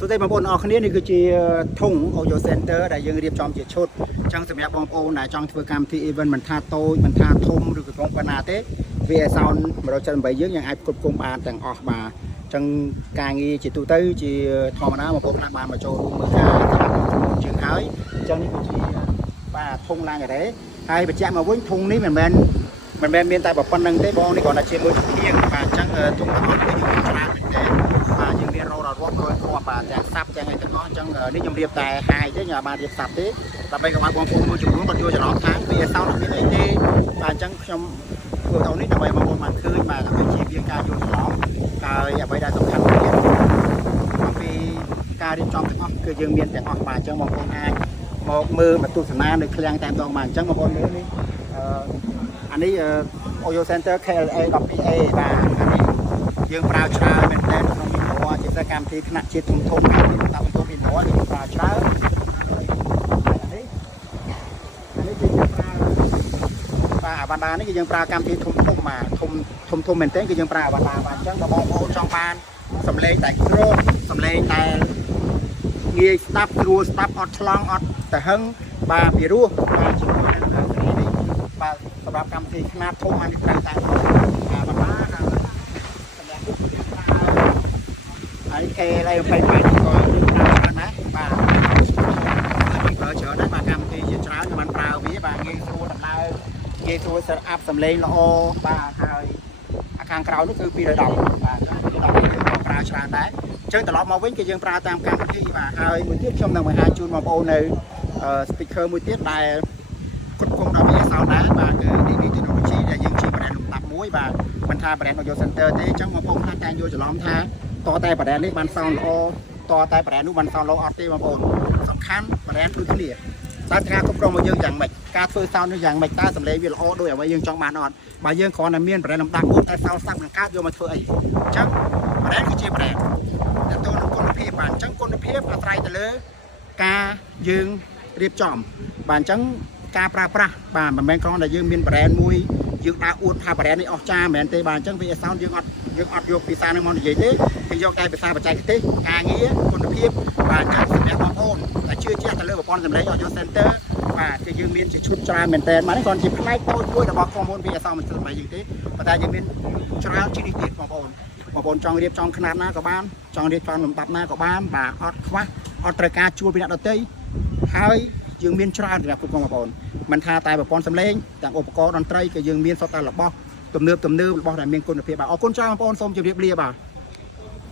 số đây mà bọn ở nàyคือจีthùng audio center ដែលយើងរៀបចំជាឈុតអញ្ចឹងសម្រាប់បងប្អូនដែលចង់ធ្វើកម្មវិធី event មិនថាតូចមិនថាធំឬក៏ធំប៉ុណ្ណាទេវា sound 178យើងអាចគ្រប់គ្រងបានទាំងអស់បាទអញ្ចឹងការងារជាទូទៅជាធម្មតាបងប្អូនខ្លះបានមកចូលរួមមើលការជាងហើយអញ្ចឹងនេះគឺជាបាទធុងឡើងអីហើយបញ្ជាក់មកវិញធុងនេះមិនមែនមានតែប៉ុណ្្នឹងទេបងនេះគ្រាន់តែជាមួយធៀងបាទអញ្ចឹងធុងទាំងអស់នេះយើងច្រើនមែនទេបាទយើងមានរោរាប់បាទទាំងសាប់ទាំងអីទាំងអស់អញ្ចឹងនេះខ្ញុំរៀបតែហាយទេខ្ញុំអាចបានរៀបសាប់ទេដើម្បីកុំឲ្យបងប្អូនមួយចំនួនគាត់យល់ច្រឡំថាវាសោតអត់មានអីទេបាទអញ្ចឹងខ្ញុំធ្វើទៅនេះដើម្បីបងប្អូនបានឃើញបាទដើម្បីជៀសវាងការយល់ច្រឡំហើយអ្វីដែលសំខាន់ទៀតអំពីការរៀបចំទាំងអស់គឺយើងមានទាំងអស់បាទអញ្ចឹងបងប្អូនអាចមកមើលមកទស្សនានៅឃ្លាំងតែម្ដងបាទអញ្ចឹងបងប្អូនមើលនេះអានេះ Audio Center KLA 12A បាទអានេះយើងប្រើច្រើនមែនទែនក្នុងវីដេអូជាពិសេសកម្មវិធីថ្នាក់ជាតិធំកម្មវិធីតាមបន្ទប់វីដេអូយើងប្រើច្រើននេះគឺយើងប្រើបាទអាវ៉ាដានេះគឺយើងប្រើកម្មវិធីធំបាទធំមែនទែនគឺយើងប្រើអាវ៉ាដាបាទអញ្ចឹងបងប្អូនចង់បានសំឡេងតែក្រោកសំឡេងតែងាយស្ដាប់ស្រួលស្ដាប់អត់ឆ្លងអត់ទៅហឹងបាទពីរោះបាទជាមួយនឹងនេះបាទសម្រាប់កម្មវិធីខ្នាតធំអានេះប្រើតែអាវ៉ាដាហើយ KLA 28ក៏យើងប្រើច្រើនដែរបាទយើងប្រើច្រើនដែរបាទកម្មវិធីជាច្រើនខ្ញុំបានប្រើវាបាទងាយស្រួលដំណើរងាយស្រួល set up សំឡេងល្អបាទហើយអាខាងក្រៅនោះគឺ210បាទ210យើងប្រើច្រើនដែរអញ្ចឹងត្រឡប់មកវិញគឺយើងប្រើតាមកម្មវិធីបាទហើយមួយទៀតខ្ញុំនឹងបង្ហាញជូនបងប្អូននៅ speaker មួយទៀតដែលគ្រប់គ្រងដល់វា sound ដែរបាទគឺ DV Technology ដែលយើងជា brand លំដាប់មួយបាទមិនថា brand Audio Center ទេអញ្ចឹងបងប្អូនថាតែយល់ច្រឡំថាតតែ brand នេះបាន sound ល្អតតែ brand នោះបាន sound ល្អអត់ទេបងប្អូនសំខាន់ brand ដូចគ្នាតើការគ្រប់គ្រងរបស់យើងយ៉ាងម៉េចការធ្វើ sound នេះយ៉ាងម៉េចតើសំឡេងវាល្អដូចអ្វីយើងចង់បានអត់បើយើងគ្រាន់តែមាន brand លំដាប់មួយតែ sound ស្ដាប់នឹងកើតយកមកធ្វើអីអញ្ចឹង brand គឺជា brand តែទៅនឹងគុណភាពបាទអញ្ចឹងគុណភាពអាស្រ័យទៅលើការយើងរៀបចំបាទអញ្ចឹងការប្រើប្រាស់បាទមិនមែនគ្រាន់តែយើងមាន brand មួយយើងដើរអួតថា brand នេះអស្ចារ្យមែនទេបាទអញ្ចឹងវា sound យើងអត់យកភាសានឹងមកនិយាយទេគេយកតែភាសាបច្ចេកទេសការងារគុណភាពបាទអញ្ចឹងសម្រាប់បងប្អូនតែជឿជាក់ទៅលើប្រព័ន្ធសម្លេង Audio Center បាទគឺយើងមានជាឈុតច្រើនមែនតើបាទនេះគ្រាន់ជាផ្នែកតូចមួយរបស់ក្រុមហ៊ុន VSL មិនស្ទើរយើងទេប៉ុន្តែយើងមានច្រើនជាងនេះទៀតបងប្អូនចង់រៀបចំຂະຫນាតណាក៏បានចង់រៀបចំលំដាប់ណាក៏បានបាទអត់ខ្វះអត់ត្រូវការជួលពីអ្នកដទៃហើយយើងមានច្រើនសម្រាប់គ្រប់បងប្អូនមិនថាតែប្រព័ន្ធសម្លេងទាំងឧបករណ៍តន្ត្រីក៏យើងមានសុទ្ធតែរបស់ទំនើបរបស់ដែលមានគុណភាពបាទអរគុណច្រើនបងប្អូនសូមជម្រាបលាបាទ